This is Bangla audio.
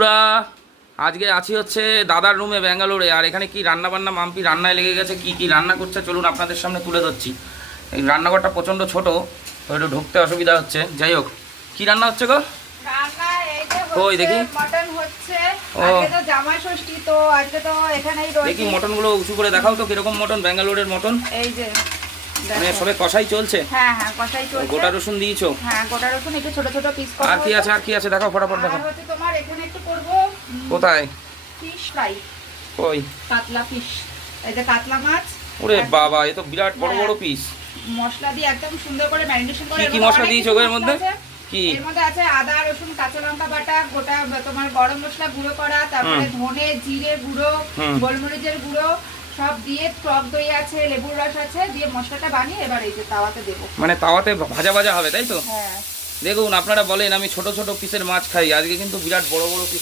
পুরা আজকে আছি হচ্ছে দাদার রুমে ব্যাঙ্গালোরে। আর এখানে কি রান্না বান্না মাম্পি রান্নায় লেগে গেছে। কি কি রান্না করছে চলুন আপনাদের সামনে তুলে ধরছি। এই রান্নাঘরটা প্রচণ্ড ছোট, একটু ঢুকতে অসুবিধা হচ্ছে। যাই হোক, কি রান্না হচ্ছে গো? ওই দেখি দেখি মটনগুলো উঁচু করে দেখাও তো, কিরকম মটন ব্যাঙ্গালোরের মটন। এই যে মানে সবে কষাই চলছে। হ্যাঁ হ্যাঁ কষাই চলছে। গোটা রসুন দিয়েছো? হ্যাঁ গোটা রসুন একটু ছোট ছোট পিস করে। আর কি আছে আর কি আছে দেখাও ফটাফট দেখাও। আর হচ্ছে তোমার এখানে একটু করব কোথায়? Fish fry. কই? কাতলা ফিশ। এই যে কাতলা মাছ। ওরে বাবা, এ তো বিরাট বড় বড় পিস। মশলা দিয়ে একদম সুন্দর করে ম্যারিনেশন করে। কি মশলা দিয়েছো এর মধ্যে? কি এর মধ্যে আছে আদা রসুন কাঁচা লঙ্কা বাটা, গোটা তোমার গরম মশলা গুঁড়ো করা, তারপরে ধনে জিরে গুঁড়ো, গোলমরিচের গুঁড়ো সব দিয়ে, টক দই আছে, লেবুর রস আছে, দিয়ে মশলাটা বানিয়ে এবার এই যে তাওয়াতে দেবো। মানে তাওয়াতে ভাজা ভাজা হবে তাই তো? হ্যাঁ। দেখুন আপনারা বলেন আমি ছোট ছোট পিসের মাছ খাই, আজকে কিন্তু বিরাট বড় বড় পিসের